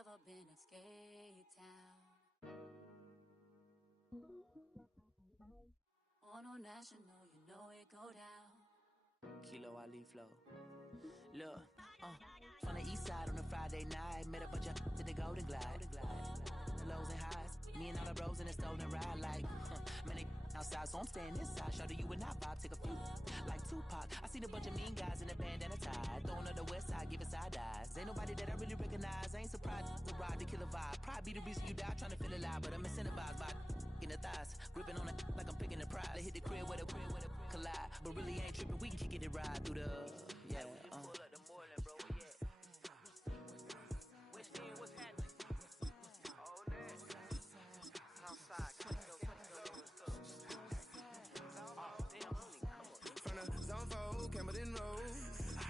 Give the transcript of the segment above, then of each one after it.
never been a skate town. On no national, you know it go down. Kilo Ali flow. Look, from the east side on a Friday night, met a bunch of to the Golden Glide. The lows and highs, me and all the bros in a stolen ride like, man, they outside, so I'm staying inside. Shout to you and I vibe, take a few, like Tupac. I seen a bunch of mean guys in a bandana tie, throwing up the west side, giving side eyes. Ain't nobody that I really recognize, I ain't surprised to ride the killer vibe. Probably be the reason you die, trying to feel alive, but I'm incentivized by in the thighs, gripping on it like I'm picking the prize. They hit the crib with a collide, but really ain't tripping. We can kick it and ride through the yeah. Pull up the Moreland, bro. Where you at? West End, what's happening? Oh, that. Southside, Clinko. Oh, damn, honey, come on. From the zone 4, Campbellton Road.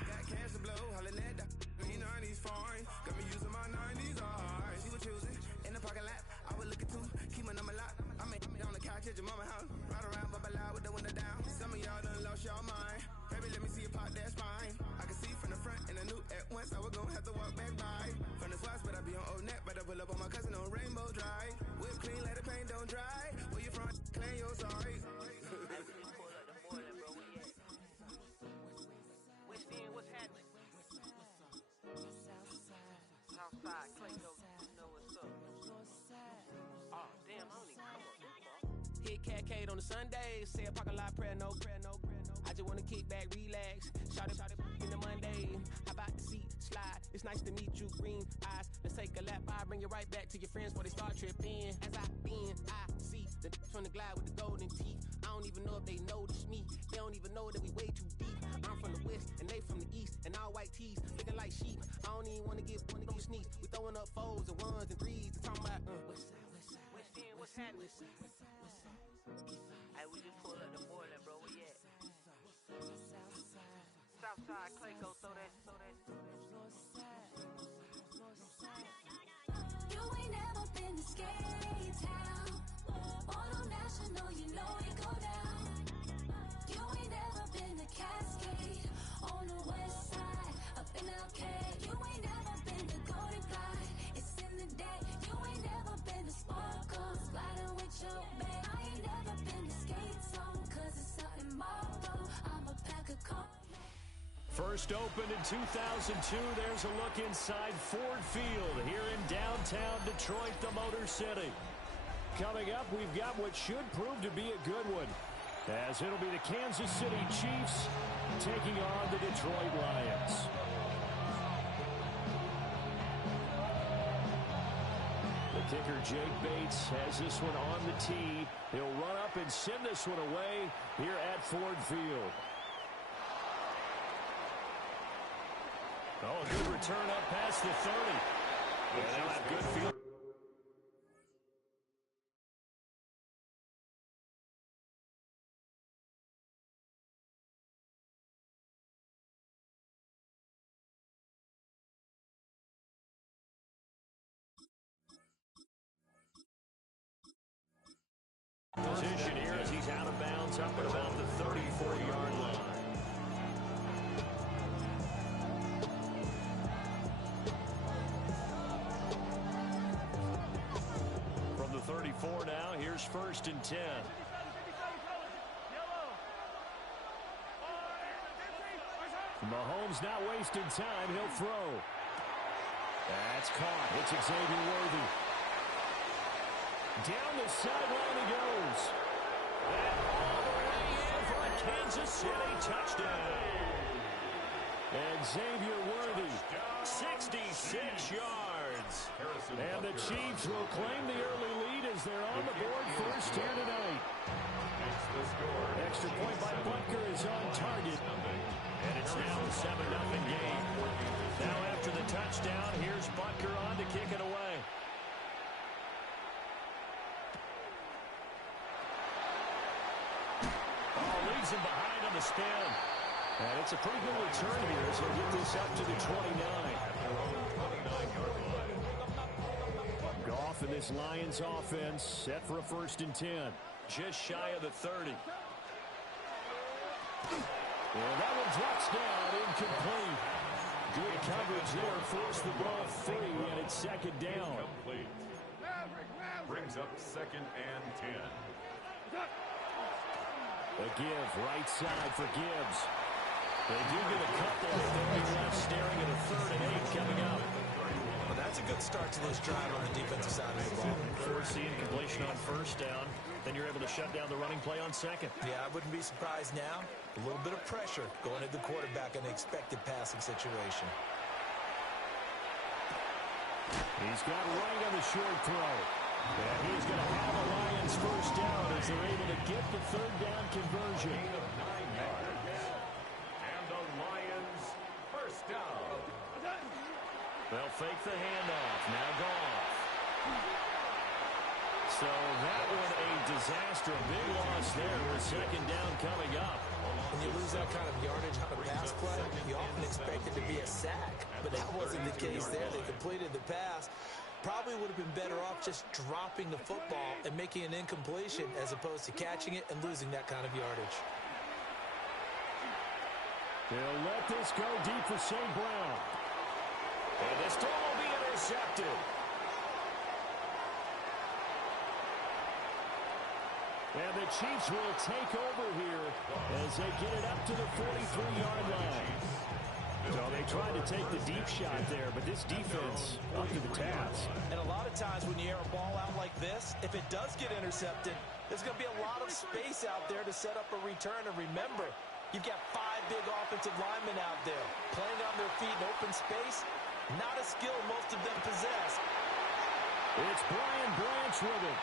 Got cash to blow, hollering at the green 90s foreign. Got me using my 90s hard. She was choosing in the parking lot. I would look at two, keep my number locked. I mean, on the couch at your mama house. Ride around, bubble loud with the window down. Some of y'all done lost y'all mind. Baby, let me see you pop that spine. I can see from the front and I knew at once I was gonna have to walk back by. From the spots, but I be on Old Neck. Better pull up on my cousin on Rainbow Drive. Whip clean, let the paint don't dry. Where you from? Clean your sorry. Hey, we just pull up the Moreland, bro. Where you at? West End, what's happening? Southside, Clinko, you know what's up. Oh, damn, honey, come on. Hit Catcade on the Sundays, say a parking lot prayer, no. I just wanna kick back, relax. Shout it in the Monday. How about the seat slide? It's nice to meet you, green eyes. Let's take a lap by, bring you right back to your friends before they start tripping. As I see the from the glide with the golden teeth. I don't even know if they notice me. They don't even know that we way too deep. I'm from the west and they from the east, and all white tees looking like sheep. I don't even wanna give one of them sneaks. We throwing up fours and ones and threes and talking about West End, what's happening? Hey, we just pull up the Moreland, bro. Where you at? Southside, Clayco, throw that. You ain't never been to skate town. On no national, you know it go down. You ain't never been to Cascade. On the west side, up in Arcade. You ain't never been to Golden Glide. It's in the day. You ain't never been to Sparkles, sliding with your babe. I ain't never been to Skate Zone, cause it's out in Marlboro. I'm a pack of corn. First opened in 2002, there's a look inside Ford Field here in downtown Detroit, the Motor City. Coming up, we've got what should prove to be a good one, as it'll be the Kansas City Chiefs taking on the Detroit Lions. The kicker, Jake Bates, has this one on the tee. He'll run up and send this one away here at Ford Field. Oh, a good return up past the 30. Yeah, they'll have good field. Position here as he's out of bounds up at about the 34-yard line. From the 34 now, here's 1st and 10. Mahomes not wasting time. He'll throw. That's caught. It's Xavier Worthy. Down the sideline he goes. And all the way in for a Kansas City touchdown. And Xavier Worthy, 66 yards. And the Chiefs will claim the early lead as they're on the board first here tonight. Extra point by Butker is on target. And it's now a 7-0 game. Now after the touchdown, here's Butker on to kick it away. Leads him behind on the spin. And it's a pretty good return here as he'll get this up to the 29. Goff and this Lions offense set for a 1st and 10. Just shy of the 30. And that one drops down incomplete. Good coverage coverage there. Forced the ball free, and it's second down. Brings up 2nd and 10. A give, right side for Gibbs. They do get a couple of throwing left, staring at a 3rd and 8 coming up. Well, that's a good start to this drive on the defensive side of the ball. Forcing completion on 1st down. Then you're able to shut down the running play on 2nd. Yeah, I wouldn't be surprised now. A little bit of pressure going at the quarterback in an expected passing situation. He's got right on the short throw. And he's going to have the Lions 1st down as they're able to get the 3rd down conversion. And the Lions 1st down. They'll fake the handoff. Now Goff. So that one a disaster. A big loss there with 2nd down coming up. When you lose that kind of yardage on a pass play, you often expect it to be a sack. But that wasn't the case there. They completed the pass. Probably would have been better off just dropping the football and making an incompletion as opposed to catching it and losing that kind of yardage. They'll let this go deep for St. Brown. And this throw will be intercepted. And the Chiefs will take over here as they get it up to the 43-yard line. So they tried to take the deep shot there, but this defense up to the task. And a lot of times when you air a ball out like this, if it does get intercepted, there's going to be a lot of space out there to set up a return. And remember, you've got 5 big offensive linemen out there playing on their feet in open space. Not a skill most of them possess. It's Brian Branch with it.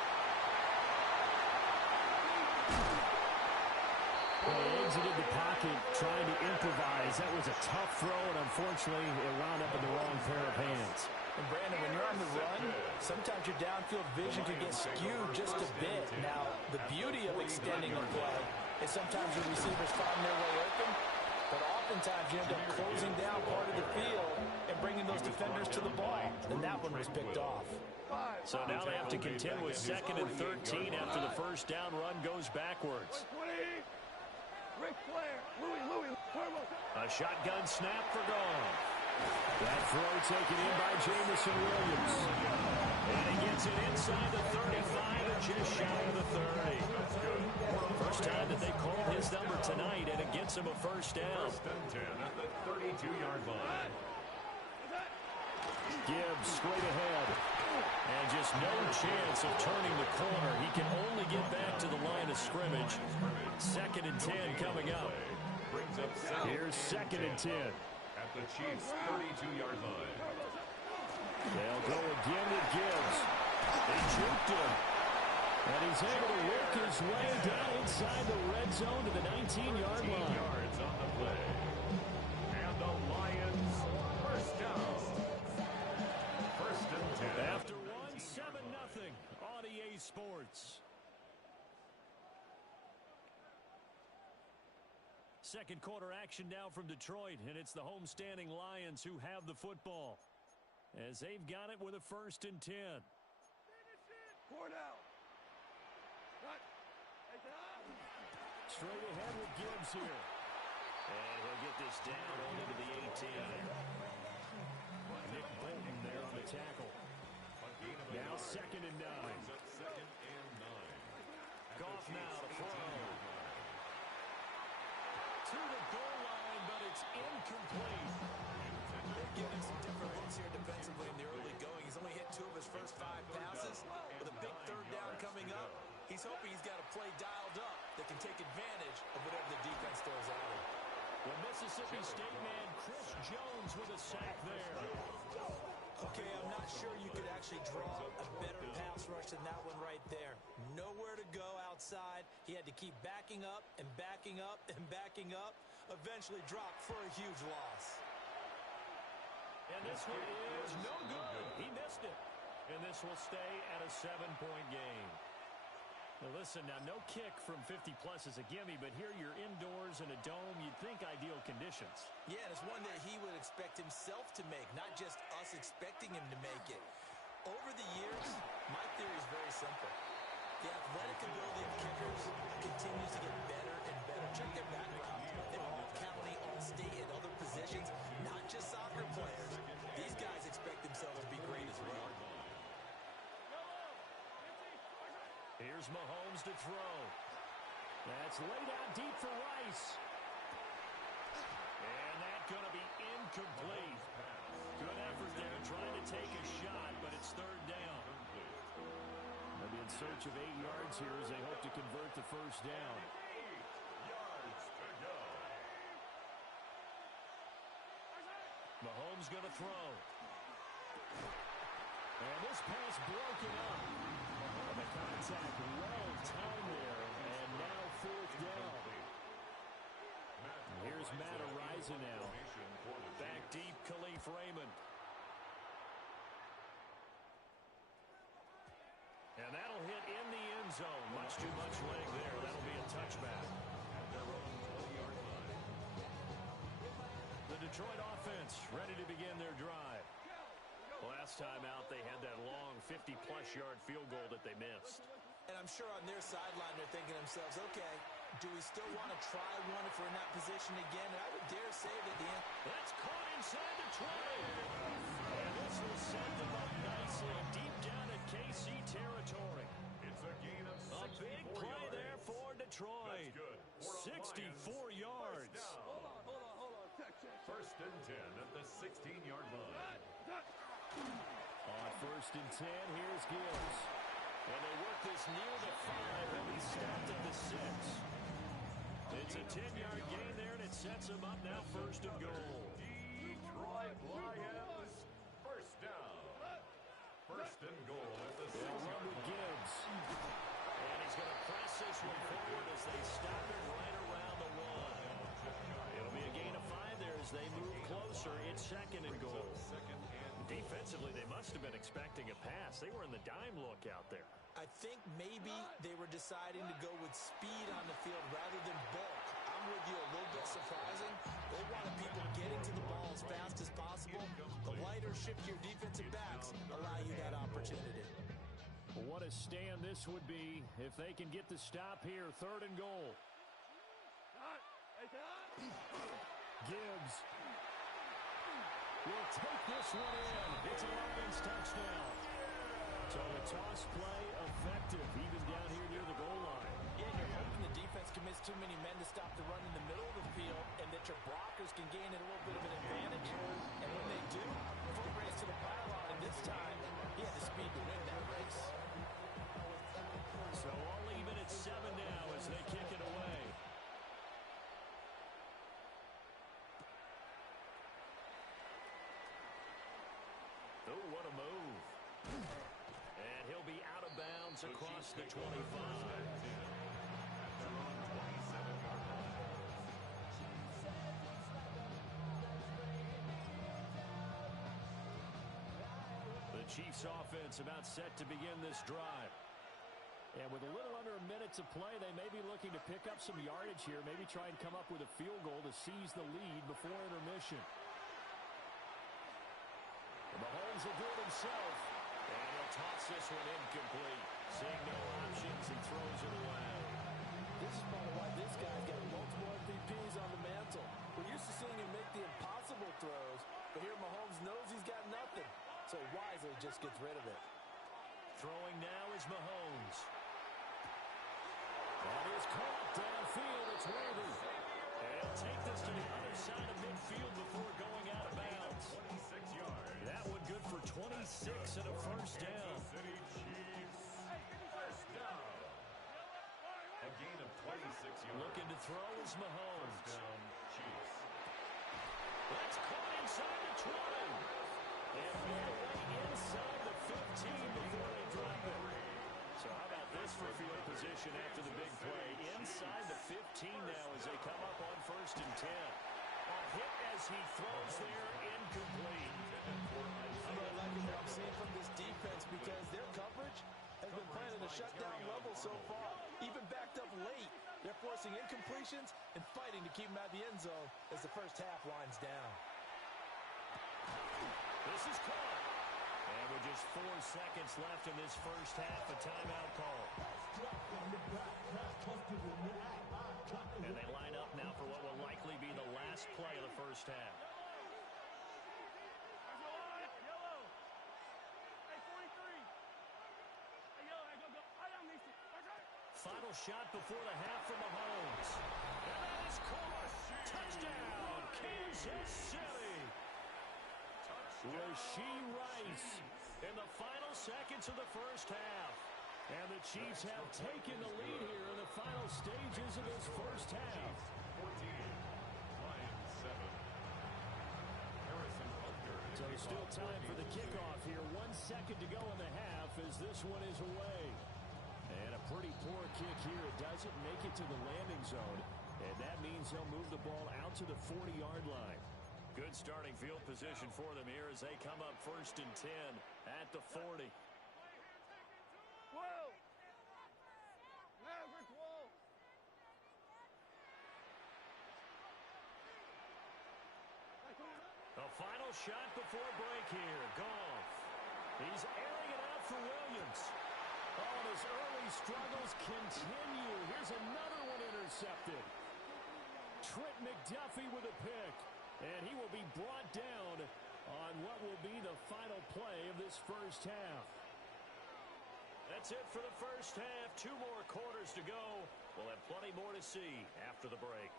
They exited the pocket trying to improvise. That was a tough throw, and unfortunately, it wound up in the wrong pair of hands. And Brandon, when you're on the run, sometimes your downfield vision can get skewed just a bit. Now, the beauty of extending a play is sometimes your receivers find their way open, but oftentimes you end up closing down part of the field and bringing those defenders to the ball. And that one was picked off. So now they have to contend with 2nd and 13 after the 1st down run goes backwards. A shotgun snap for Goff. That throw taken in by Jamison Williams. And he gets it inside the 35 and just shy of the 30. First time that they called his number tonight, and it gets him a 1st down. 1st and 10 at the 32-yard line. Gibbs straight ahead. And just no chance of turning the corner. He can only get back to the line of scrimmage. 2nd and 10 coming up. Here's 2nd and 10. At the Chiefs' 32-yard line. They'll go again with Gibbs. They juked him. And he's able to work his way down inside the red zone to the 19-yard line. Yards on the play. And the Lions 1st down. 1st and 10. After 7-0 on EA Sports. Second quarter action now from Detroit, and it's the homestanding Lions who have the football as they've got it with a 1st and 10. Straight ahead with Gibbs here. And he'll get this down on into the 18. Nick Bolton there on the tackle. Now 2nd and 9. Goff now to throw. To the goal line, but it's incomplete. They've given some different looks here defensively in the early going. He's only hit 2 of his first 5 passes. With a big 3rd down coming up, he's hoping he's got a play dialed up that can take advantage of whatever the defense throws at him. The Mississippi State man, Chris Jones, with a sack there. Okay, I'm not sure you could actually draw a better pass rush than that one right there. Nowhere to go outside. He had to keep backing up and backing up and backing up. Eventually dropped for a huge loss. And this one is no good. He missed it. And this will stay at a 7-point game. Now listen, now no kick from 50-plus is a gimme, but here you're indoors in a dome. You'd think ideal conditions. Yeah, and it's one that he would expect himself to make, not just us expecting him to make it. Over the years, my theory is very simple. The athletic ability of kickers continues to get better and better. Check their background. They're all county, all state, and other positions, not just soccer players. is Mahomes to throw. That's laid out deep for Rice. And that's going to be incomplete. Good effort there trying to take a shot, but it's third down. They'll be in search of 8 yards here as they hope to convert the first down. 8 yards to go. Mahomes going to throw. And this pass broken up. And the contact well timed there. And now fourth down. Here's Matt Ariza now. Back deep, Khalif Raymond. And that'll hit in the end zone. Much too much leg there. That'll be a touchback. The Detroit offense ready to begin their drive. Last time out, they had that long 50-plus yard field goal that they missed. And I'm sure on their sideline they're thinking to themselves, okay, do we still want to try one if we're in that position again? And I would dare say that the end. That's caught inside the 20. And this will set them up nicely deep down at KC territory. It's a gain of 64 A big play yards. there for Detroit. That's good. 64 yards. First and 10 at the 16-yard line. On first and 10, here's Gibbs. And they work this near the 5. He'll be stopped at the 6. It's a 10-yard gain there, and it sets him up now first and goal. Detroit Lions, first down. First and goal at the 6-yard They'll run with Gibbs. And he's going to press this one forward as they stop it right around the 1. It'll be a gain of 5 there as they move closer. It's second and goal. Defensively, they must have been expecting a pass. They were in the dime look out there. I think maybe they were deciding to go with speed on the field rather than bulk. I'm with you, a little bit surprising. They wanted people getting to the ball as fast as possible. The lighter, shiftier defensive backs allow you that opportunity. What a stand this would be if they can get the stop here. Third and goal. Gibbs will take this one in. It's a Lions touchdown. So the toss play effective, even down here near the goal line. Yeah, you're hoping the defense commits too many men to stop the run in the middle of the field and that your blockers can gain a little bit of an advantage. And when they do, foot race to the pylon. And this time, he had the speed to win that race. So all even at 7 now as they kick it away. Oh, what a move. And he'll be out of bounds across the 25. The Chiefs offense about set to begin this drive. And with a little under a minute to play, they may be looking to pick up some yardage here, maybe try and come up with a field goal to seize the lead before intermission. Mahomes will do it himself. And he'll toss this one incomplete. Seeing no options, he throws it away. This is part of why this guy's got multiple MVPs on the mantle. We're used to seeing him make the impossible throws, but here Mahomes knows he's got nothing, so wisely just gets rid of it. Throwing now is Mahomes. That is caught downfield. It's Worthy. And he'll take this to the other side of midfield before going out of bounds. 26 yards. That one good for 26 and a first down. City Chiefs, first down. A gain of 26 yards. Looking to throw is Mahomes. First down, Chiefs. That's caught inside the 20. And all the way inside the 15 before they drop it. So how about this for field position after the big play? Inside the 15 now as they come up on first and 10. A hit as he throws there, incomplete. I'm really liking what I'm seeing from this defense because their coverage has been playing at a shutdown level so far. Even backed up late, they're forcing incompletions and fighting to keep them out of the end zone as the first half winds down. This is caught. And with just 4 seconds left in this first half, a timeout call. And they line up now for what will likely be the last play of the first half. final shot before the half from Mahomes. And that is caught. Touchdown, Kansas City. Rashee Rice in the final seconds of the first half. And the Chiefs have taken the lead here in the final stages of this first half. 14, Lions 7. Harrison Butker. So still time for the kickoff here. 1 second to go in the half as this one is away. And a pretty poor kick here. It doesn't make it to the landing zone. And that means they'll move the ball out to the 40-yard line. Good starting field position for them here as they come up 1st and 10 at the 40. Whoa! Maverick wall! A final shot before break here. Goff. He's airing it out for Williams. Oh, and his early struggles continue. Here's another one intercepted. Trent McDuffie with a pick. And he will be brought down on what will be the final play of this first half. That's it for the first half. 2 more quarters to go. We'll have plenty more to see after the break.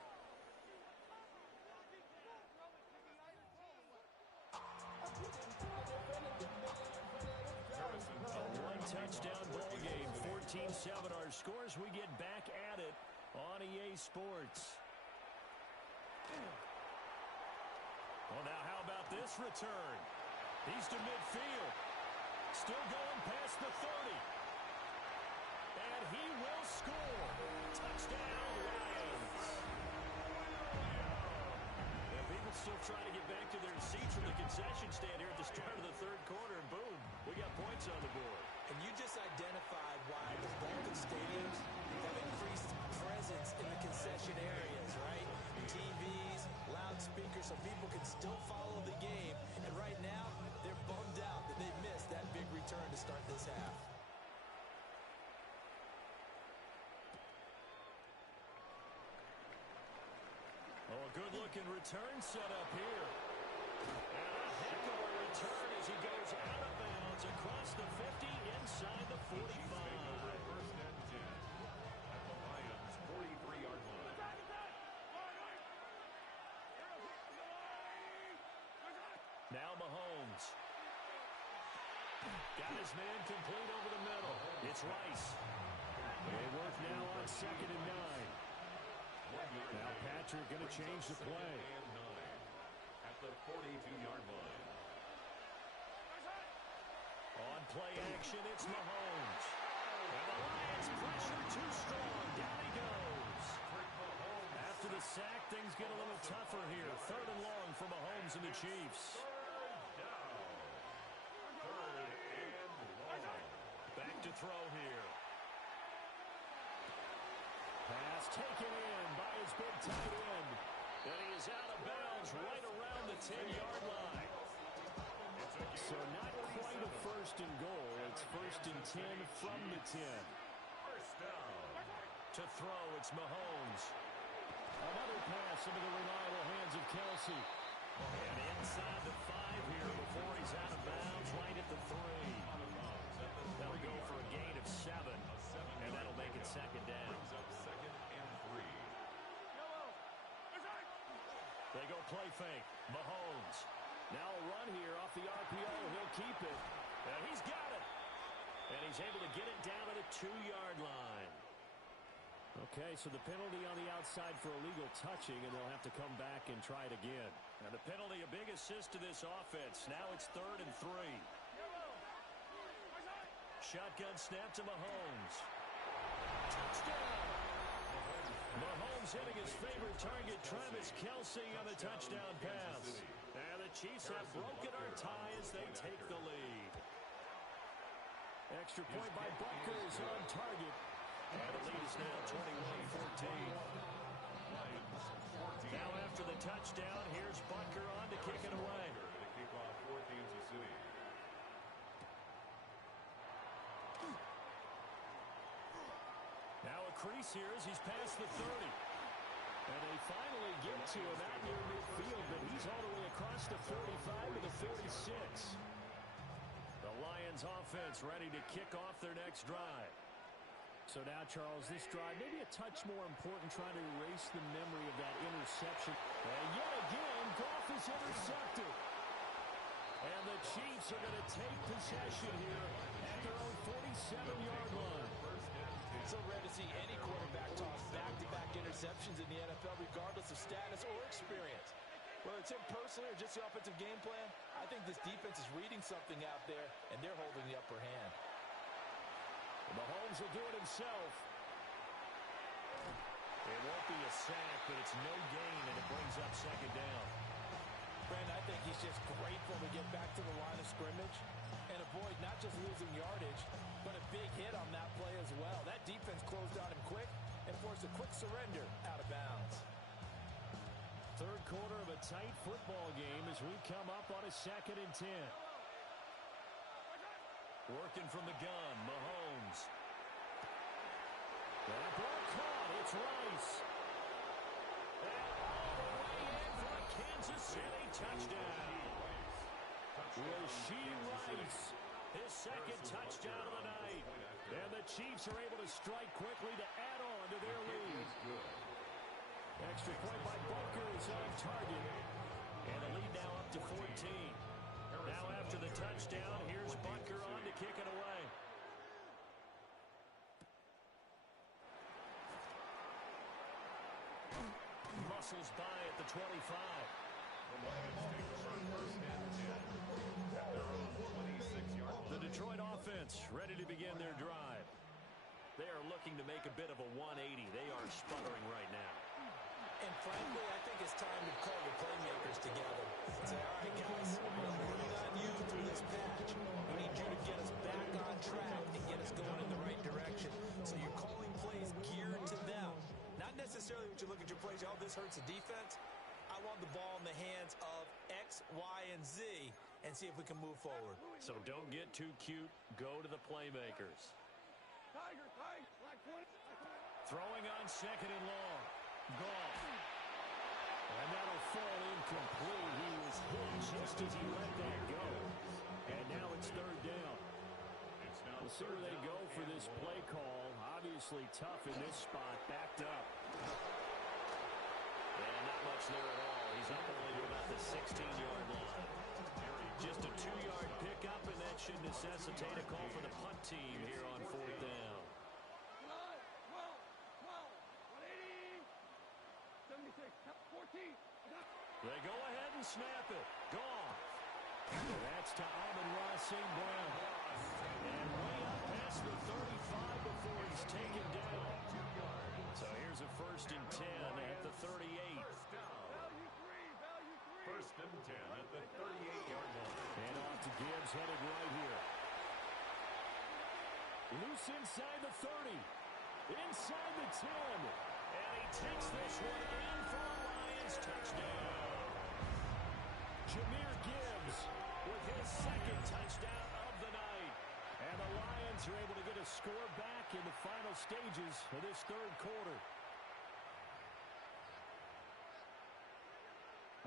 A one-touchdown ball game, 14-7 our scores. We get back at it on EA Sports. Well, now how about this return? He's to midfield. Still going past the 30. And he will score. Touchdown, Lions. And people still trying to get back to their seats from the concession stand here at the start of the 3rd quarter. And boom, we got points on the board. And you just identified why the bulk of stadiums have increased presence in the concession areas, right? TVs, loudspeakers, so people can still follow the game. And right now, they're bummed out that they missed that big return to start this half. Oh, a good-looking return set up here. And a heck of a return as he goes out of bounds across the 50 inside the 45. First and 10 at the Lions' 43-yard line. Now Mahomes. Got his man complete over the middle. It's Rice. They work now on 2nd and 9. Now Patrick going to change the play. At the 42-yard line. On play action, it's Mahomes. And the Lions pressure too strong. Down he goes. After the sack, things get a little tougher here. 3rd and long for Mahomes and the Chiefs. Back to throw here. Pass taken in by his big tight end. And he is out of bounds right around the 10-yard line. So not quite a 1st and goal. It's 1st and 10 from the 10. First down. To throw, it's Mahomes. Another pass into the reliable hands of Kelsey. And inside the 5 here before he's out of bounds, right at the 3. That'll go for a gain of 7. And that'll make it 2nd down. Brings up 2nd and 3. They go play fake. Mahomes. Now a run here off the RPO. He'll keep it. And he's got it. And he's able to get it down to the 2-yard line. Okay, so the penalty on the outside for illegal touching, and they'll have to come back and try it again. Now the penalty, a big assist to this offense. Now it's 3rd and 3. Shotgun snap to Mahomes. Touchdown! Mahomes hitting his favorite target, Travis Kelce, on the touchdown pass. And the Chiefs have broken our tie as they take the lead. Extra point by Butker is on target. And the lead is now 21-14. Now after the touchdown, here's Butker on to kick it away. To kick off for Kansas City. Now a crease here as he's past the 30. And they finally get to him out near midfield, but he's all the way across the 45 to the 46. The Lions offense ready to kick off their next drive. So now, Charles, this drive maybe a touch more important, trying to erase the memory of that interception. And yet again, Goff is intercepted. And the Chiefs are going to take possession here at their own 47-yard line. So rare to see any quarterback toss back-to-back interceptions in the NFL, regardless of status or experience. Whether it's him personally or just the offensive game plan, I think this defense is reading something out there, and they're holding the upper hand. Mahomes will do it himself. It won't be a sack, but it's no gain, and it brings up second down. Brandon, I think he's just grateful to get back to the line of scrimmage and avoid not just losing yardage, but a big hit on that play as well. That defense closed on him quick and forced a quick surrender out of bounds. Third quarter of a tight football game as we come up on a 2nd and 10. Working from the gun, Mahomes. That ball caught. It's Rice. And all the way in for a Kansas City touchdown. Rasheed Rice, his second touchdown of the night. And the Chiefs are able to strike quickly to add on to their lead. Extra point by Bunker is on target. And the lead now up to 14. Now after the touchdown, here's Bunker on to kick it away. Muscles by at the 25. The Detroit offense ready to begin their drive. They are looking to make a bit of a 180. They are sputtering right now. And frankly, I think it's time to call the playmakers together and say, all right, guys, we're leaning on you through this patch. We need you to get us back on track and get us going in the right direction. So you're calling plays geared to them. Not necessarily what you look at your plays, oh, this hurts the defense. I want the ball in the hands of X, Y, and Z and see if we can move forward. So don't get too cute. Go to the playmakers. Throwing on 2nd and long. Goff. And that'll fall incomplete. He was hit just as he let that go. And now it's 3rd down. We'll see where they go for this play call. Obviously tough in this spot. Backed up. And not much there at all. He's up only to about the 16-yard line. Just a 2-yard pickup, and that should necessitate a call for the punt team here on 4th down. They go ahead and snap it. Goff. That's to Amon-Ra St. Brown. And way up past the 35 before he's taken down. So here's a 1st and 10 at the 38. First and 10 at the 38-yard line. And off to Gibbs, headed right here. Loose inside the 30. Inside the 10. And he takes this one in for a Lions touchdown. Jahmyr Gibbs with his 2nd touchdown of the night. And the Lions are able to get a score back in the final stages of this 3rd quarter.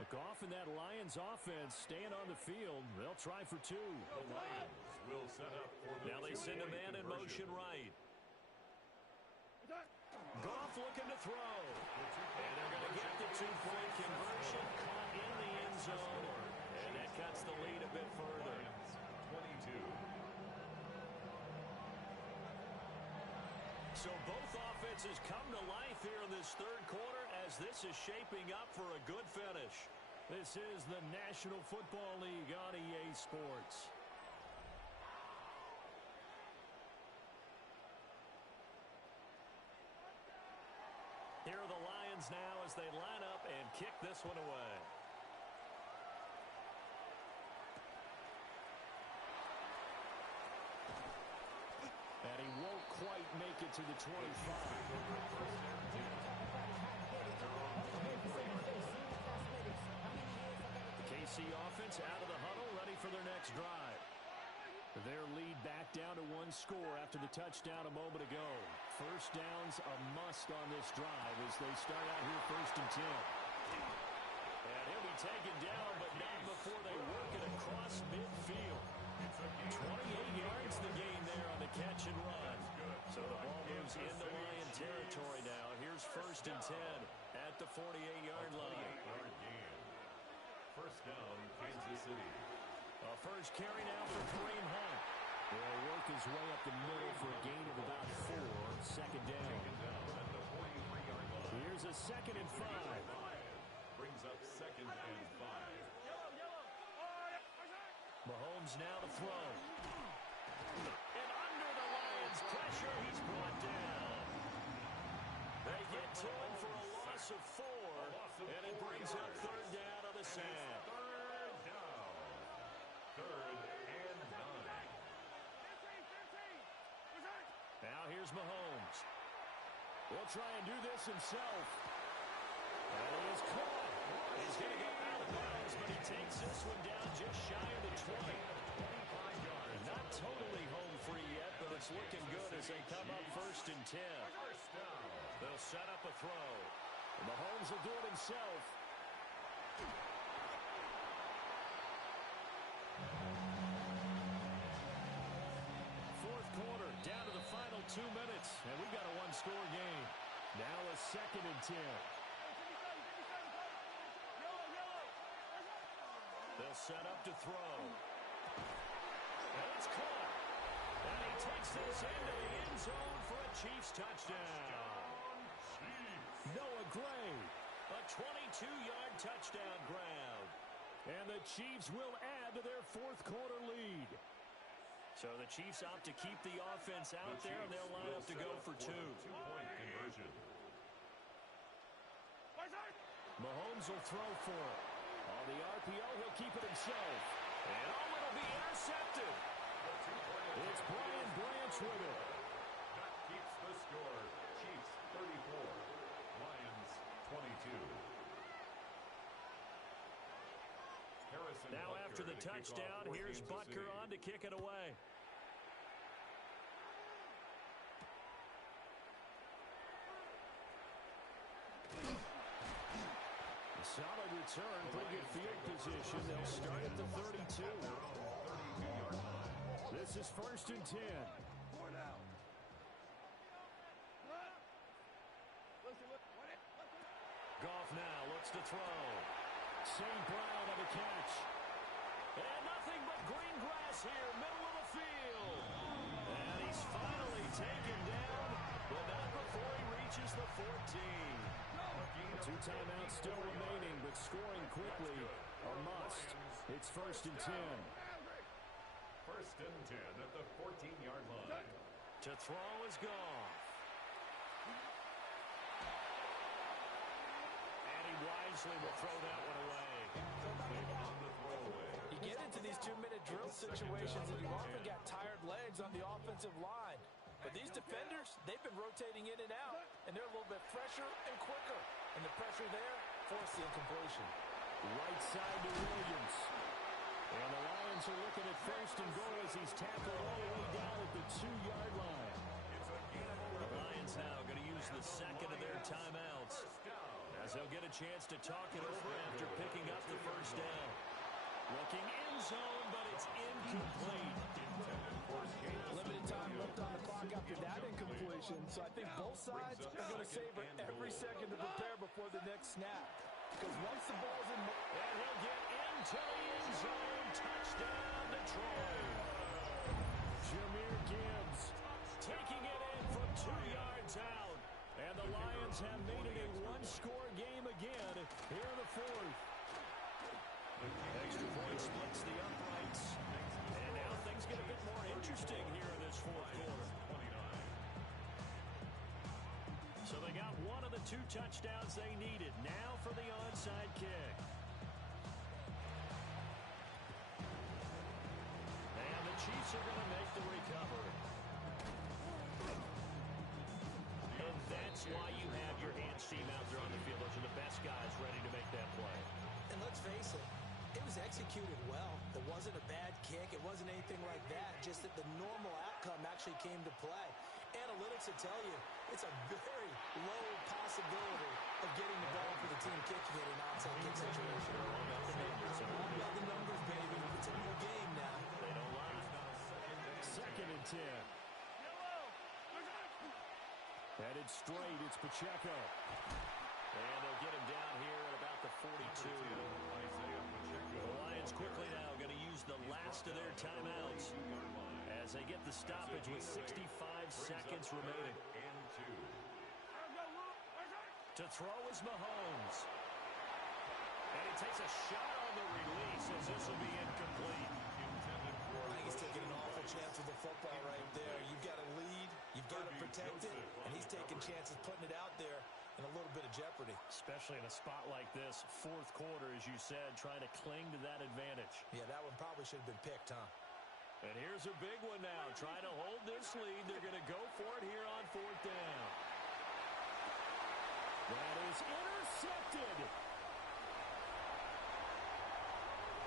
Goff and that Lions offense staying on the field. They'll try for 2. The Lions will set up for the now they send a man in motion right. Goff looking to throw. And they're going to get the 2-point conversion. Caught in the end zone. And that cuts the lead a bit further. 22. So both offenses come to life here in this 3rd quarter as this is shaping up for a good finish. This is the National Football League on EA Sports. Here are the Lions now as they line up and kick this one away. And he won't quite make it to the 25. The KC offense out of the huddle, ready for their next drive. Their lead back down to 1 score after the touchdown a moment ago. First down's a must on this drive as they start out here 1st and 10. And he'll be taken down, but not before they work it across midfield. 28 yards the gain there on the catch and run. So the ball moves first and 10 at the 48-yard line. First down, Kansas City. First carry now for Kareem Hunt. He'll work his way up the middle for a gain of about 4. Second down. At the 43-yard line. Here's a 2nd and 5. Brings up 2nd and 5. Mahomes now to throw. And under the Lions' pressure, he's brought down. They get to him for a loss of 4, and it brings up 3rd down on the sand. 3rd down. 3rd and 9. Now here's Mahomes. He'll try and do this himself. And he is caught. He's going to go out of bounds, but he takes this one down just shy of the 20. Not totally home free yet, but it's looking good as they come up first and 10. They'll set up a throw. And Mahomes will do it himself. Fourth quarter, down to the final 2 minutes, and we've got a one-score game. Now a 2nd and 10. They'll set up to throw. And it's caught. And he takes this into the end zone for a Chiefs touchdown. Noah Gray, a 22-yard touchdown grab. And the Chiefs will add to their fourth quarter lead. So the Chiefs opt to keep the offense out there, and they'll line up to go for 2. Two-point conversion. Mahomes will throw for it. On the RPO, he'll keep it himself. And it'll be intercepted. It's Brian Branch with it. That keeps the score. Chiefs 34, Lions 22. Now after the touchdown, here's Butker on to kick it away. A solid return, pretty good field position. They'll start at the 32. This is first and 10. Goff now looks to throw. St. Brown on the catch. And nothing but green grass here, middle of the field. And he's finally taken down, but not before he reaches the 14. 2 timeouts still remaining, but scoring quickly a must. It's first and 10. First and 10 at the 14-yard line. To throw is Goff. And he wisely will throw that one away. On the throwaway. You get into these 2-minute drill situations, and you've often got tired legs on the offensive line. But these defenders, they've been rotating in and out, and they're a little bit fresher and quicker. And the pressure there forced the incompletion. Right side to Williams. And the Lions are looking at first and goal as he's tackled all the way down at the 2-yard line. The Lions now going to use the second of their timeouts as they'll get a chance to talk it over after picking up the first down. Looking in zone, but it's incomplete. Limited time left on the clock after that incompletion, so I think both sides are going to savor every second to prepare before the next snap. Because once the ball's in... And he'll get into the end zone. Touchdown, Detroit. Jahmyr Gibbs taking it in from 2 yards out. And the Lions have made it a one-score game again here in the fourth. Extra point splits the uprights. And now things get a bit more interesting here in this fourth quarter. So they got one of the 2 touchdowns they needed. Now for the onside kick. And the Chiefs are going to make the recovery. And that's why you have your hands team out there on the field. Those are the best guys ready to make that play. And let's face it, it was executed well. It wasn't a bad kick. It wasn't anything like that. Just that the normal outcome actually came to play. Analytics will tell you it's a very low possibility of getting the ball for the team kicking it in an onside kick situation. All about the numbers. All about the numbers, baby. It's a new game now. They don't lie. Second and 10. Headed straight, it's Pacheco. And they'll get him down here at about the 42. The Lions quickly now going to use the last of their timeouts as they get the stoppage with 65 seconds remaining. To throw is Mahomes. And he takes a shot on the release as this will be incomplete. I think he's taking an awful chance with the football right there. You've got to lead, you've got to protect it, and he's taking chances putting it out there in a little bit of jeopardy. Especially in a spot like this, fourth quarter, as you said, trying to cling to that advantage. Yeah, that one probably should have been picked, huh? And here's a big one now. Trying to hold this lead. They're going to go for it here on fourth down. That is intercepted.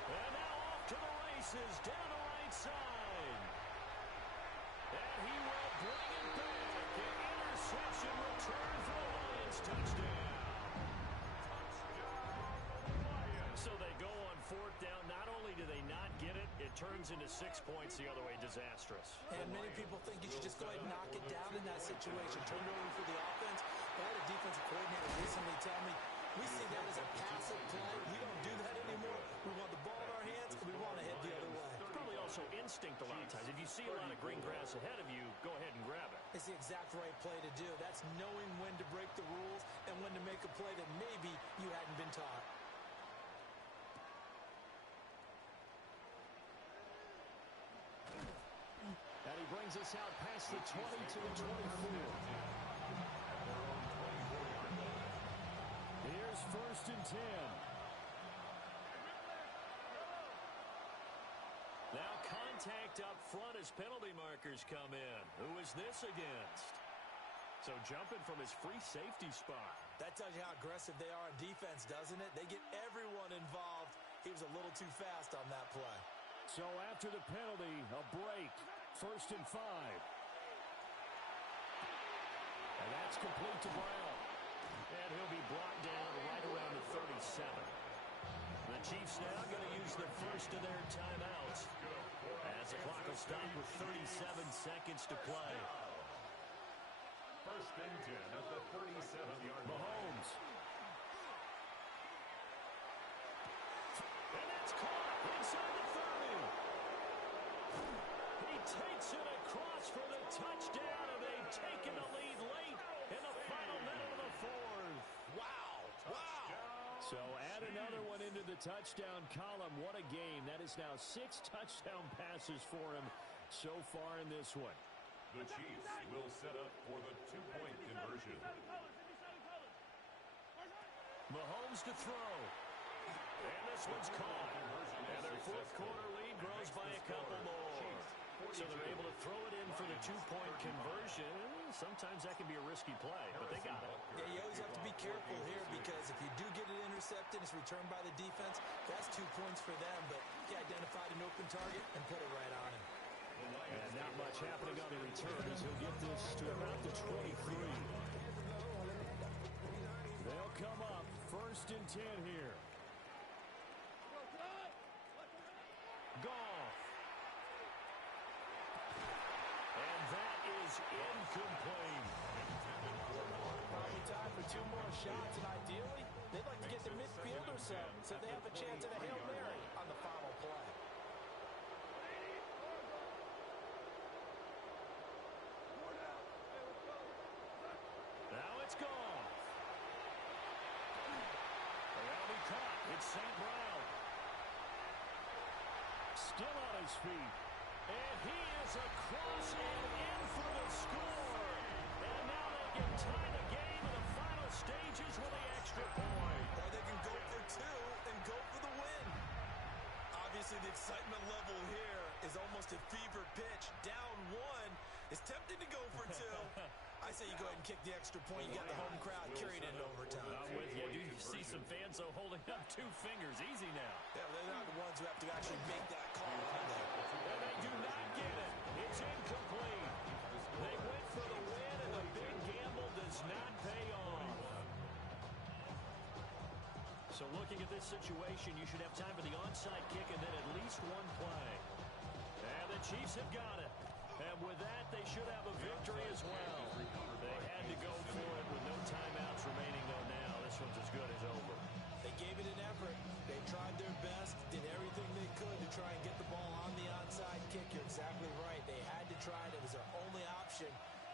And now off to the races down the right side. And he will bring it back. An interception return for the Lions touchdown. So they go on fourth down. Not only do they not get it, it turns into 6 points the other way. Disastrous. And many people think you should just go ahead and knock it down in that situation. Turn it over for the offense. But I had a defensive coordinator recently tell me, we see that as a passive play. We don't do that anymore. We want the ball in our hands, and we want to head the other way. It's probably also instinct a lot of times. If you see a lot of green grass ahead of you, go ahead and grab it. It's the exact right play to do. That's knowing when to break the rules and when to make a play that maybe you hadn't been taught. And he brings us out past the 20 to the 24. Here's first and 10. Now contact up front as penalty markers come in. Who is this against? So jumping from his free safety spot. That tells you how aggressive they are on defense, doesn't it? They get everyone involved. He was a little too fast on that play. So after the penalty, a break. First and 5. And that's complete to Brown. And he'll be brought down right around the 37. The Chiefs now going to use the first of their timeouts as the clock will stop with 37 seconds to play. First and 10 at the 37-yard line. Mahomes. And that's caught inside the 30. He takes it across for the touchdown, and they've taken the lead late in the final minute of the fourth. Wow. Wow. So add another one into the touchdown column. What a game. That is now 6 touchdown passes for him so far in this one. The Chiefs will set up for the two-point conversion. Mahomes to throw. And this one's caught. And their fourth quarter lead grows by a couple more. So they're able to throw it in for the two-point conversion. Sometimes that can be a risky play, but they got it. Yeah, you always have to be careful here because if you do get it intercepted, it's returned by the defense. That's 2 points for them, but he identified an open target and put it right on him. And not much happening on the return as he'll get this to about the 23. They'll come up first and 10 here. Goff. And that is incomplete. Probably time for 2 more shots, and ideally, they'd like to get the midfield or so they have a chance at a Hail Mary on the final play. Now it's gone. Around he caught. It's St. Brown. Still on his feet. And he is across and in for the score. And now they can tie the game in the final stages with the extra point. Or they can go for 2 and go for the win. Obviously, the excitement level here is almost a fever pitch. Down 1. It's tempting to go for 2. I say you go ahead and kick the extra point. You got the home crowd carried into overtime. I'm with you. I do see some fans, though, holding up 2 fingers. Easy now. Yeah, they're not the ones who have to actually make that call on there. And they do not get it. It's incomplete. They went for the win, and the big gamble does not pay off. So looking at this situation, you should have time for the onside kick and then at least 1 play. And the Chiefs have got it. And And with that, they should have a victory as well. They had to go for it with no timeouts remaining, though now. This one's as good as over. They gave it an effort. They tried their best, did everything they could to try and get the ball on the onside kick. You're exactly right. They had to try it. It was their only option.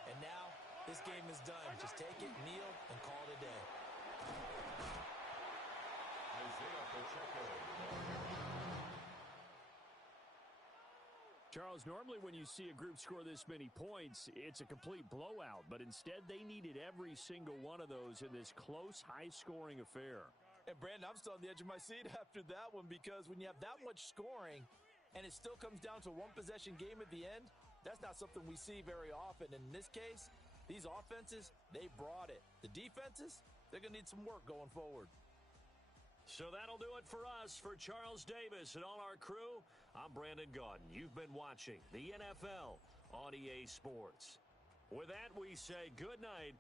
And now this game is done. Just take it, kneel, and call it a day. Charles, normally when you see a group score this many points, it's a complete blowout. But instead, they needed every single one of those in this close, high-scoring affair. And, Brandon, I'm still on the edge of my seat after that one because when you have that much scoring and it still comes down to a one-possession game at the end, that's not something we see very often. And in this case, these offenses, they brought it. The defenses, they're going to need some work going forward. So that'll do it for us. For Charles Davis and all our crew, I'm Brandon Gaudin. You've been watching the NFL on EA Sports. With that, we say good night.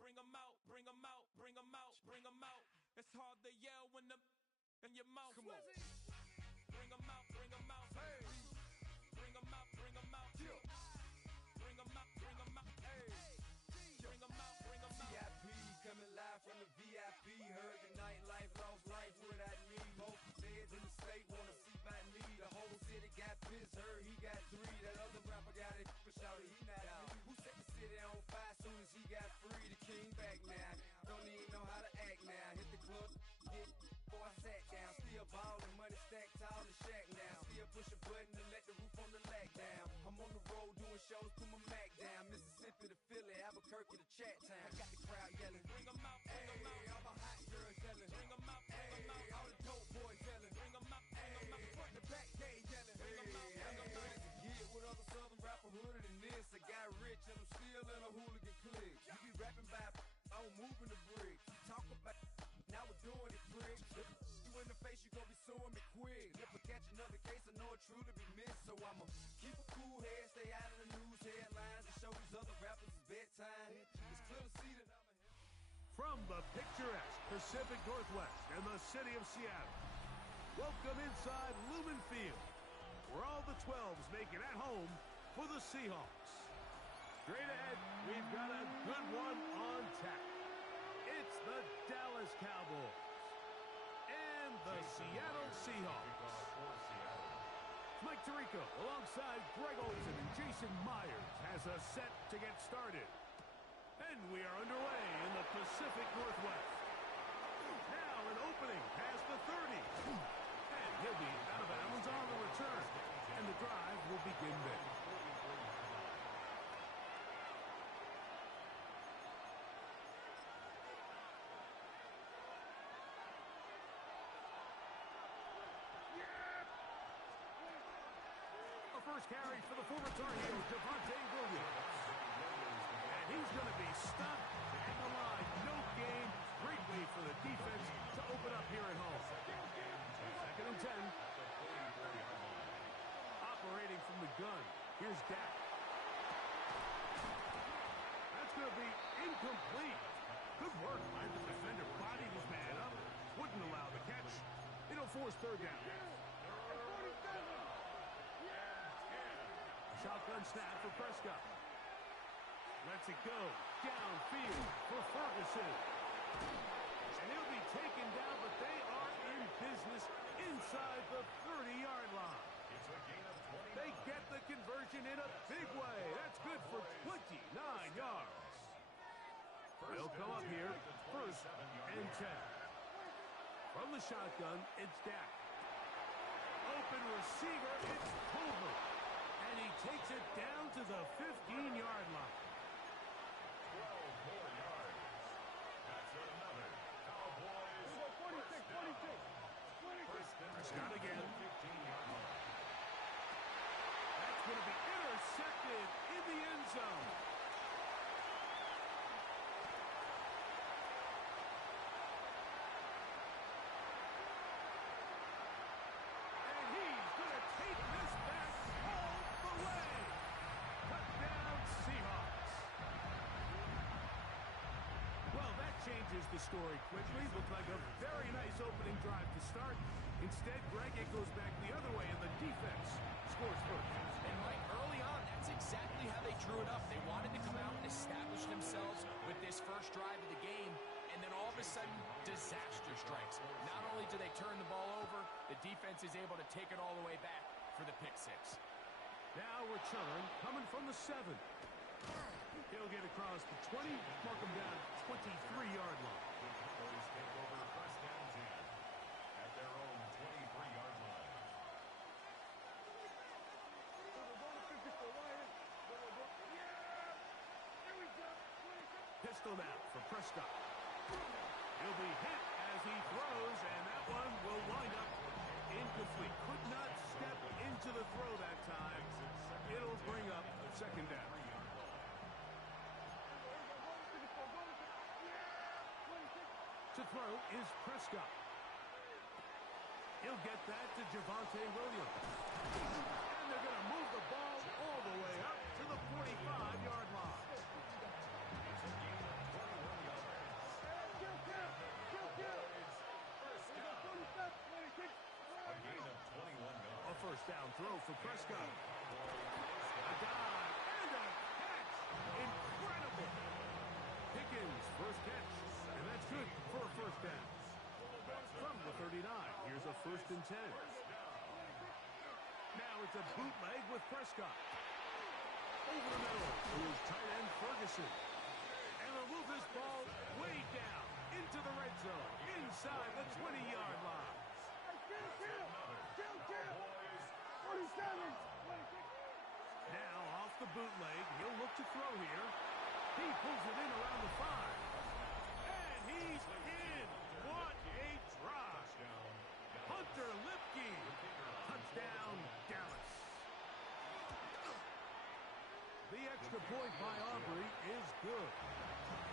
Bring 'em out, bring 'em out, bring 'em out, bring 'em out. It's hard to yell when the in your mouth. Come on. Bring 'em out, bring 'em out. Hey. Bring 'em out, bring 'em out. Yeah. Bring 'em out, bring 'em out. Hey. Bring 'em out, bring 'em out. VIP coming live from the VIP. Heard the nightlife, lost life without me. Most feds in the state wanna see my knee. The whole city got pissed, heard he got 3. That other rapper got it for shouted he not out. Who set the city on fire soon as he got free? The king back now. Don't even know how to act now. Hit the club, hit before I sat down. Still ballin', money stacked tall in shack now. Still push a button to let the roof on the lag down. I'm on the road doing shows, put my Mac down. Mississippi to Philly, Albuquerque to Chat Town. I got the crowd yelling. Bring 'em out, bring 'em out. All the hot girls yelling. Bring 'em out, bring 'em out. All the dope boys yelling. Bring 'em out, bring 'em out. Front to back, they yelling. Bring 'em out, bring 'em out. Get with other southern rapper hooded than this. I got rich and I'm still in a hooligan clique. You be rapping by, I'm moving the bricks. Talk about due to be missed, so I'ma keep a cool head, stay out of the news headlines, and show these other rappers it's bedtime. It's clear to see that I'm a... From the picturesque Pacific Northwest and the city of Seattle, welcome inside Lumen Field, where all the 12s make it at home for the Seahawks. Straight ahead, we've got a good one on tap. It's the Dallas Cowboys and the Seattle Seahawks. Mike Tirico alongside Greg Olsen and Jason Myers has us set to get started. And we are underway in the Pacific Northwest. Now an opening past the 30. And he'll be out of bounds on the return. And the drive will begin there. A first carry for the former Tar Heel, Devontae Williams. And he's going to be stopped at the line. No gain. Great way for the defense to open up here at home. Second and 10. Operating from the gun. Here's Dak. That's going to be incomplete. Good work by the defender. Body was man up. Wouldn't allow the catch. It'll force third down. Shotgun snap for Prescott. Lets it go downfield for Ferguson. And he'll be taken down, but they are in business inside the 30-yard line. They get the conversion in a big way. That's good for 29 yards. They'll come up here, first and 10. From the shotgun, it's Dak. Open receiver, it's Culver. And he takes it down to the 15-yard line. 12 more yards. That's another Cowboys. 46. Prescott again. 15-yard line. That's going to be intercepted in the end zone. And he's going to take this back all the way. Touchdown, Seahawks. Well, that changes the story quickly. Looked like a very nice opening drive to start. Instead, Greg, it goes back the other way, and the defense scores first. And Mike, early on, that's exactly how they drew it up. They wanted to come out and establish themselves with this first drive of the game, and then all of a sudden, disaster strikes. Not only do they turn the ball over, the defense is able to take it all the way back for the pick six. Now return coming from the 7. He'll get across the 20, mark him down 23-yard line. Cowboys take over first down 10 at their own 23-yard line. Pistol now for Prescott. He'll be hit as he throws, and that one will wind up incomplete. Could not step into the throw that time. It'll bring up second down. To throw is Prescott. He'll get that to Javonte Williams. And they're going to move the ball all the way up to the 45-yard line. It's a gain of 21 yards. A gain of 21 yards. A first down throw for Prescott. A dive and a catch. Incredible. Pickens, first catch. And that's good for a first down. From the 39, here's a first and 10. Now it's a bootleg with Prescott. Over the middle, here's tight end Ferguson. And they'll move this ball way down into the red zone, inside the 20-yard line. Now off the bootleg, he'll look to throw here. He pulls it in around the 5. And he's in. What a drive. Hunter Lipke. Touchdown, Dallas. The extra point by Aubrey is good.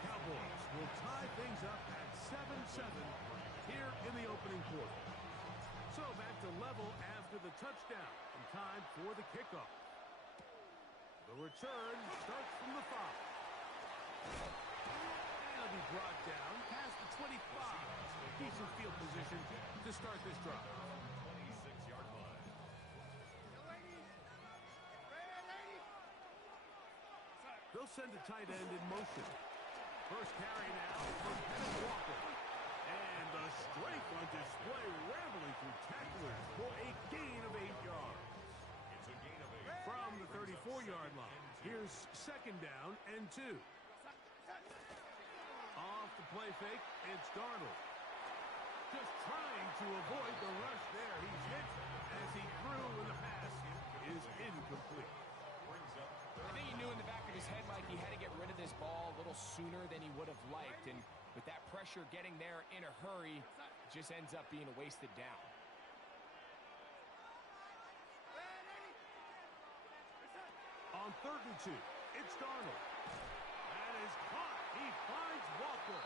Cowboys will tie things up at 7-7 here in the opening quarter. So back to level after after the touchdown in time for the kickoff. The return starts from the 5. And it'll be brought down past the 25. Decent field position to start this drive. 26-yard line. They'll send a tight end in motion. First carry now for Kenneth Walker. And the strength on display, rambling through tacklers for a gain of 8 yards. It's a gain of 8. From the 34-yard line, here's second down and 2. Off the play fake, it's Darnold. Just trying to avoid the rush there. He's hit as he threw, and the pass is incomplete. I think he knew in the back of his head, Mike, he had to get rid of this ball a little sooner than he would have liked. And with that pressure getting there in a hurry, it just ends up being a wasted down. On 3rd and 2, it's Darnold. That is caught. He finds Walker.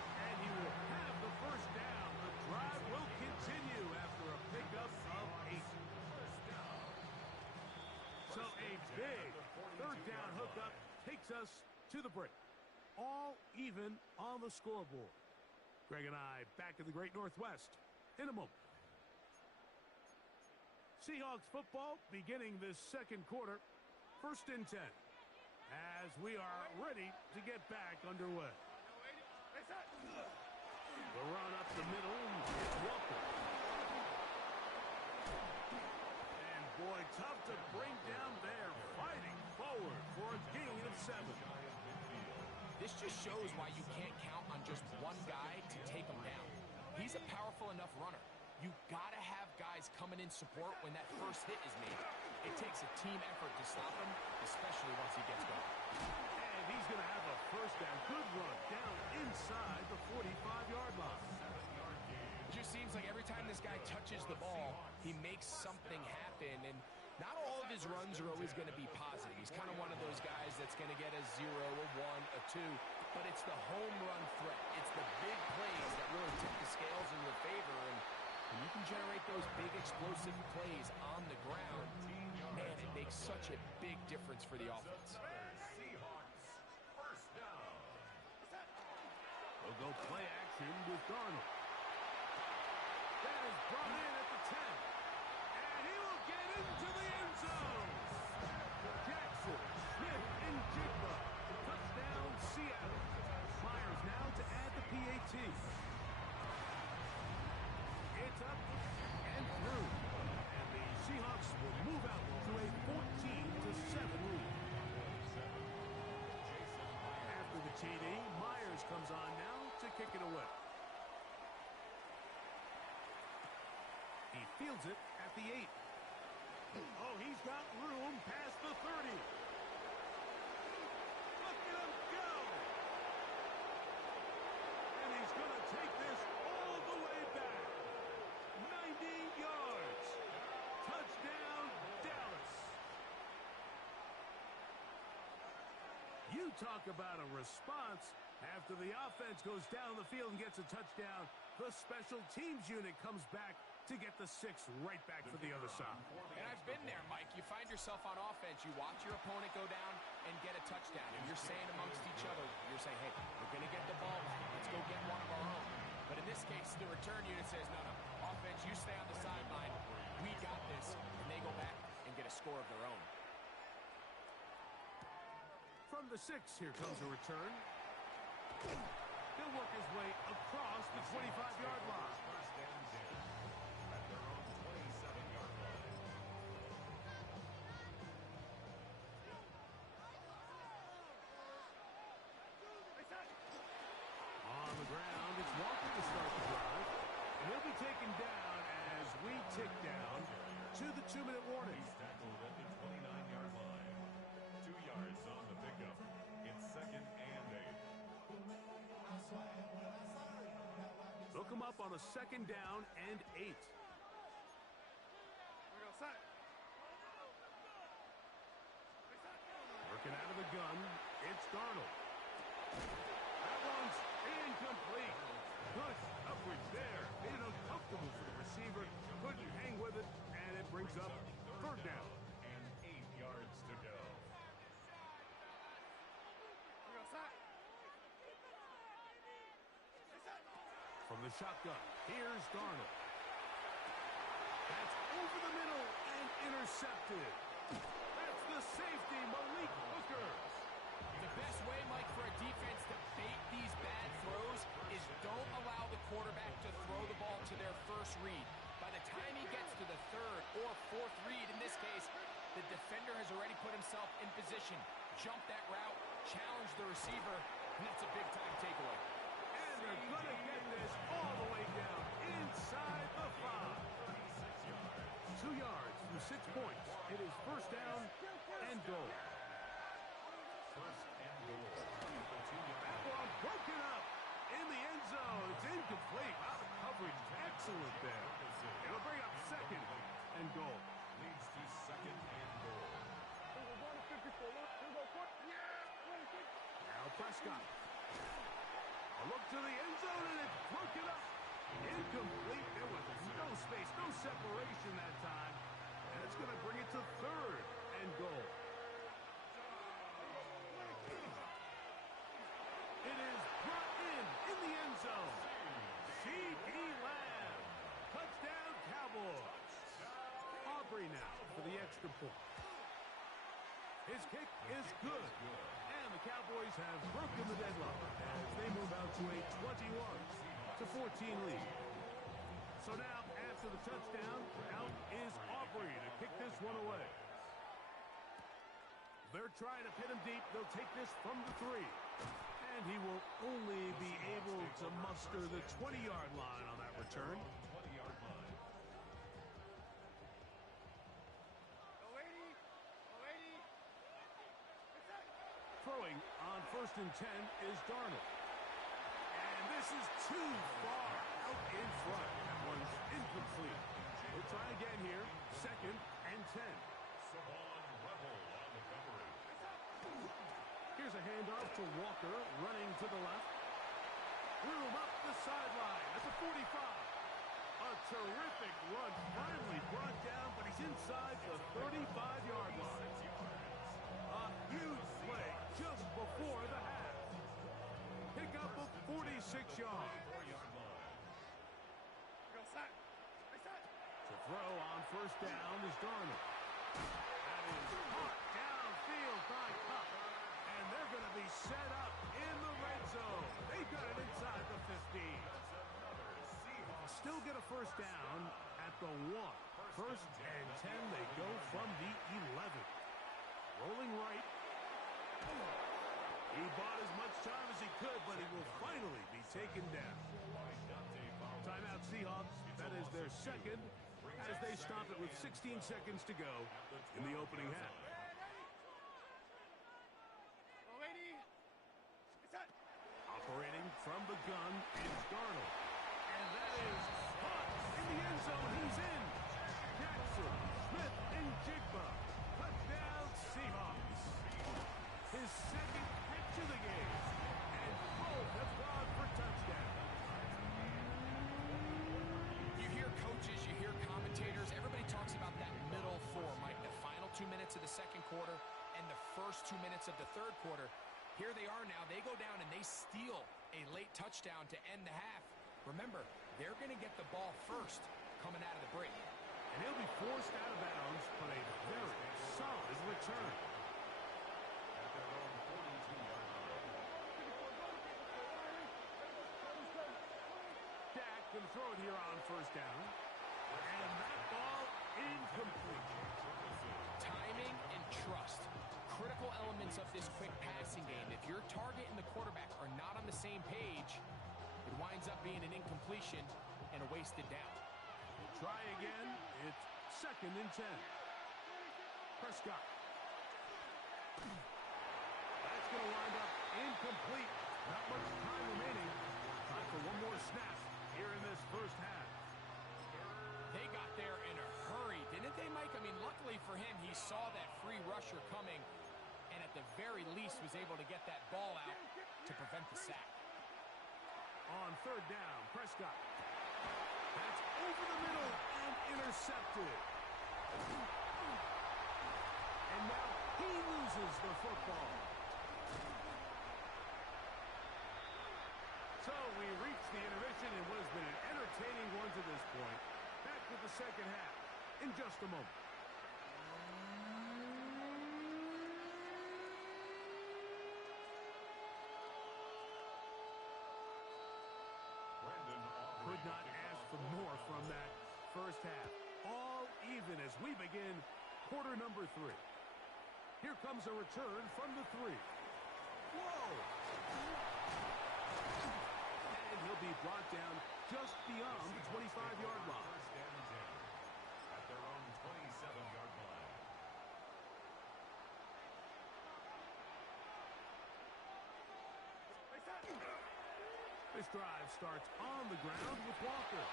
And he will have the first down. The drive will continue after a pickup of 8. So a big 3rd down hookup takes us to the break. All even on the scoreboard. Greg and I back in the Great Northwest in a moment. Seahawks football beginning this second quarter. 1st and 10. As we are ready to get back underway. The run up the middle. It's Walker. And boy, tough to bring down there. Fighting forward for a gain of 7. This just shows why you can't count on just one guy to take him down. He's a powerful enough runner. You gotta have guys coming in support when that first hit is made. It takes a team effort to stop him, especially once he gets going. And he's going to have a first down. Good run down inside the 45-yard line. It just seems like every time this guy touches the ball, he makes something happen. And not all of his runs are always going to be positive. He's kind of one of those guys that's going to get a 0, a 1, a 2. But it's the home run threat. It's the big plays that really tip the scales in your favor. And when you can generate those big explosive plays on the ground, man, it makes such a big difference for the offense. Seahawks, first down. They'll go play action with Darnold. That is brought in at the 10. And he will get into the end zone. Jackson, Smith, and Jigba. Touchdown, Seattle. Myers now to add the PAT. It's up and through. And the Seahawks will move out to a 14-7 lead. After the TD, Myers comes on now to kick it away. He fields it at the 8. Oh, he's got room past the 30. Look at him go. And he's going to take this all the way back. 90 yards. Touchdown, Dallas. You talk about a response. After the offense goes down the field and gets a touchdown, the special teams unit comes back to get the 6 right back for the other side. And I've been there, Mike. You find yourself on offense, you watch your opponent go down and get a touchdown, and you're saying amongst each other, you're saying, hey, we're going to get the ball back. Let's go get one of our own. But in this case, the return unit says, no, offense, you stay on the sideline. We got this. And they go back and get a score of their own. From the 6, here comes a return. He'll work his way across the 25-yard line. First and 10 at their own 27-yard line. On the ground, it's Walker to start the drive. And he'll be taken down as we tick down to the 2-minute warning. He's tackled at the 29-yard line. 2 yards on the pickup. It's 2nd and 8. They'll come up on a 2nd down and 8. Working out of the gun, it's Darnold. That one's incomplete. Good coverage there. Made it uncomfortable for the receiver. Couldn't hang with it, the shotgun. Here's Darnold. That's over the middle and intercepted. That's the safety, Malik Hooker. The best way, Mike, for a defense to bait these bad throws is don't allow the quarterback to throw the ball to their first read. By the time he gets to the third or fourth read, in this case, the defender has already put himself in position, jumped that route, challenged the receiver, and that's a big-time takeaway. And they're going to get this all the way down inside the 5. 2 yards from 6 points. It is first down and goal. That ball broken up in the end zone. It's incomplete. Wow, the coverage excellent there. It'll bring up second and goal. Leads to second and goal. Now Prescott. A look to the end zone, and it's broken up. Incomplete. There was no space, no separation that time. And it's going to bring it to third and goal. It is brought in the end zone. C.D. Lamb. Touchdown, Cowboys. Aubrey now for the extra point. His kick is good. And the Cowboys have broken the deadlock as they move out to a 21-14 lead. So now, after the touchdown, out is Aubrey to kick this one away. They're trying to pin him deep. They'll take this from the 3. And he will only be able to muster the 20-yard line on that return. 20-yard line. Throwing on first and 10 is Darnold. And this is too far out in front. That one's incomplete. We'll try again here. Second and 10. Here's a handoff to Walker, running to the left. Room up the sideline at the 45. A terrific run, finally brought down, but he's inside the 35-yard line. A huge play just before the half. Pick up of 46 yards. To throw on first down is Darnold. That is caught downfield by Kupp. And they're going to be set up in the red zone. They got it inside the 15. Still get a first down at the 1. First and 10, they go from the 11. Rolling right. He bought as much time as he could, but he will finally be taken down. Timeout Seahawks. That is their second as they stop it with 16 seconds to go in the opening half. Operating from the gun is Darnold. And that is caught in the end zone. He's in. Jackson, Smith, and Jigba. Touchdown, Seahawks. His second catch of the game. And both have gone for touchdown. You hear coaches, you hear commentators. Everybody talks about that middle 4, Mike. The final 2 minutes of the second quarter and the first 2 minutes of the third quarter. Here they are now. They go down and they steal a late touchdown to end the half. Remember, they're going to get the ball first coming out of the break. And he'll be forced out of bounds, but a very solid return. Dak going to throw it here on first down. And that ball incomplete. Timing and trust. Critical elements of this quick passing game. If your target and the quarterback are not on the same page, it winds up being an incompletion and a wasted down. Try again. It's second and 10. Prescott. That's going to wind up incomplete. Not much time remaining. Time for one more snap here in this first half. They got there in a hurry, didn't they, Mike? I mean, luckily for him, he saw that free rusher coming and at the very least was able to get that ball out to prevent the sack. On third down, Prescott. That's over the middle and intercepted. And now he loses the football. So we reach the intermission. It was the with the second half in just a moment. Could not ask for more from that first half. All even as we begin quarter number 3. Here comes a return from the 3. Whoa! And he'll be brought down just beyond the 25-yard line. First down and 10 at their own 27-yard line. This drive starts on the ground with Walker.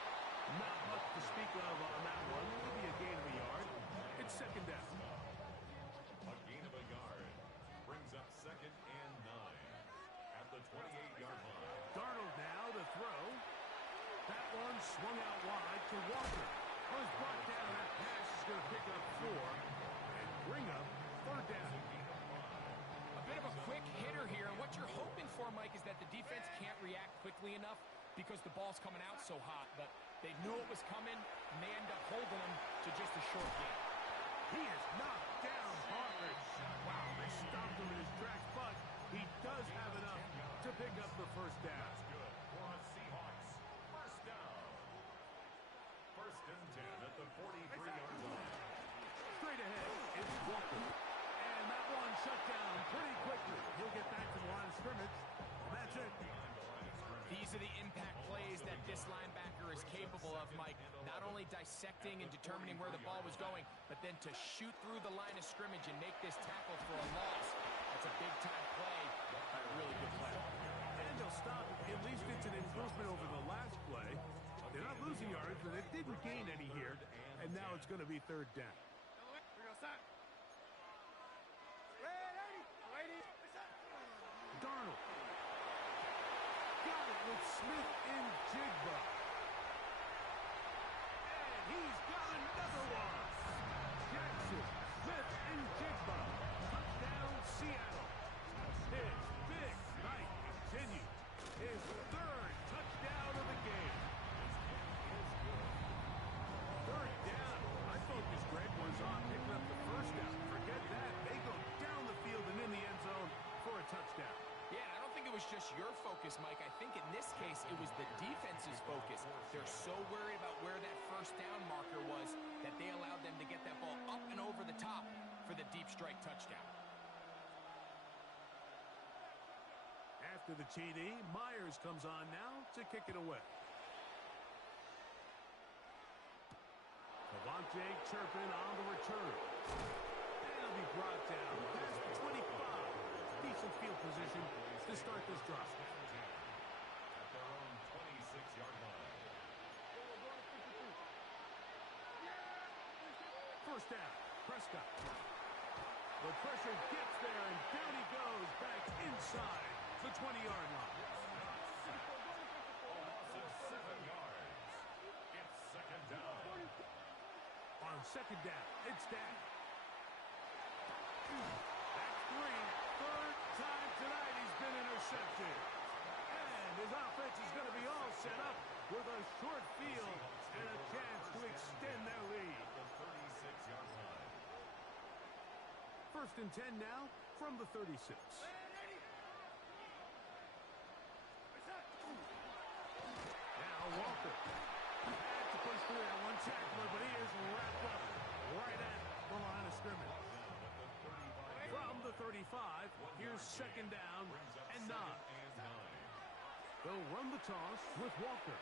Not much to speak of on that one. Maybe a gain of a yard. It's second down. A gain of a yard brings up second and 9 at the 28-yard line. Darnold now to throw. That one swung out wide to Walker. Was brought down. That pass is going to pick up 4 and bring up third down. A bit of a quick hitter here. What you're hoping for, Mike, is that the defense can't react quickly enough because the ball's coming out so hot. But they knew it was coming, and they end up holding them to just a short gain. He is knocked down hard. Wow, they stopped him in his tracks, but he does have enough to pick up the first down. Good for a Seahawks. First down. First and 10 at the 43-yard line. Straight ahead, it's Walker. And that one shut down pretty quickly. He'll get back to the line of scrimmage. And that's it. These are the impact plays that this linebacker is capable of, Mike. Not only dissecting and determining where the ball was going, but then to shoot through the line of scrimmage and make this tackle for a loss. That's a big-time play by a really good player. And they'll stop. At least it's an improvement over the last play. They're not losing yards, but it didn't gain any here. And now it's going to be third down. Darnold. Got it with Smith in Jigba. And he's got another one. Jackson, Smith in Jigba. Touchdown, Seattle. His big night continues. His third touchdown of the game. Third down. I focused Greg was on picking up the first down. Forget that. They go down the field and in the end zone for a touchdown. Yeah, I don't think it was just your focus, Mike. I think in this case, it was the defense's focus. They're so worried about where that first down marker was that they allowed them to get that ball up and over the top for the deep strike touchdown. After the TD, Myers comes on now to kick it away. Devontae Turpin on the return. And he'll be brought down past the 25. Decent field position to start this drive. At their own 26-yard line. First down, Prescott. The pressure gets there, and down he goes back inside the 20-yard line. A loss of 7 yards. It's second down. On second down, it's down. That's 3. Third time tonight he's been intercepted. And his offense is going to be all set up with a short field and a chance to extend their lead. The 36-yard line. First and 10 now from the 36. Now Walker. Had to push through that one tackler, but he is wrapped up right at the line of scrimmage. From the 35, here's second down and 9. They'll run the toss with Walker.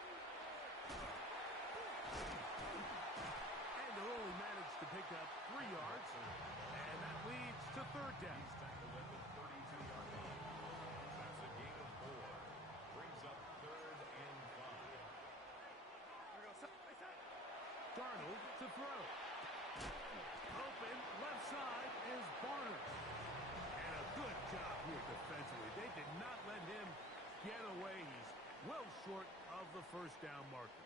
And they'll only manage to pick up 3 yards. And that leads to third down. He's tackled at the 32-yard line. That's a gain of 4. Brings up third and 5. Darnold to throw. Open, left side is Barner. And a good job here defensively. They did not let him get away. He's well short of the first down marker.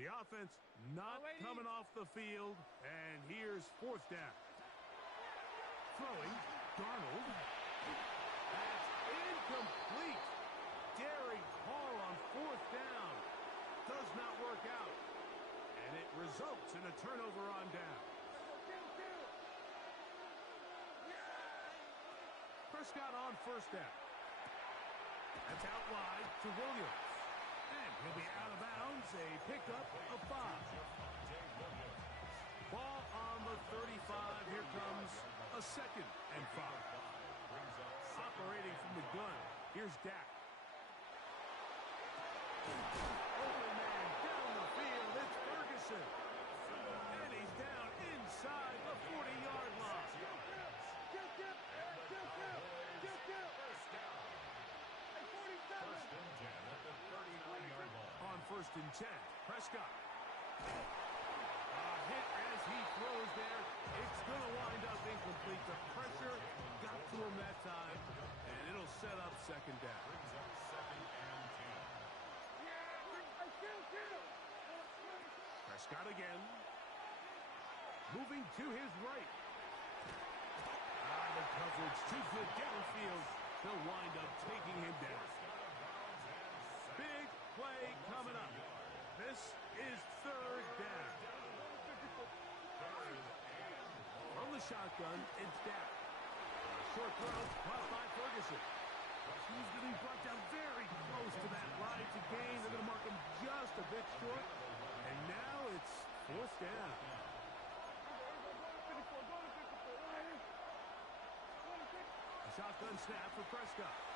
The offense not coming off the field, and here's fourth down. Throwing, Darnold. That's incomplete. Daring call on fourth down. Does not work out. And it results in a turnover on down. Prescott on first down. That's out wide to Williams. And he'll be out of bounds. A pickup of 5. Ball on the 35. Here comes a 2nd and 5. Operating from the gun. Here's Dak. Open man down the field. It's Ferguson. And he's down inside the 40-yard line. On first and 10, Prescott. Hit as he throws there. It's going to wind up incomplete. The pressure got to him that time, and it'll set up 2nd down. Prescott again. Moving to his right. The coverage too good downfield. They'll wind up taking him down. Big play coming up. This is 3rd down. From the shotgun, it's Dak. Short throw, caught by Ferguson. He's going to be brought down very close to that line to gain. They're going to mark him just a bit short. And now it's 4th down. A shotgun snap for Prescott.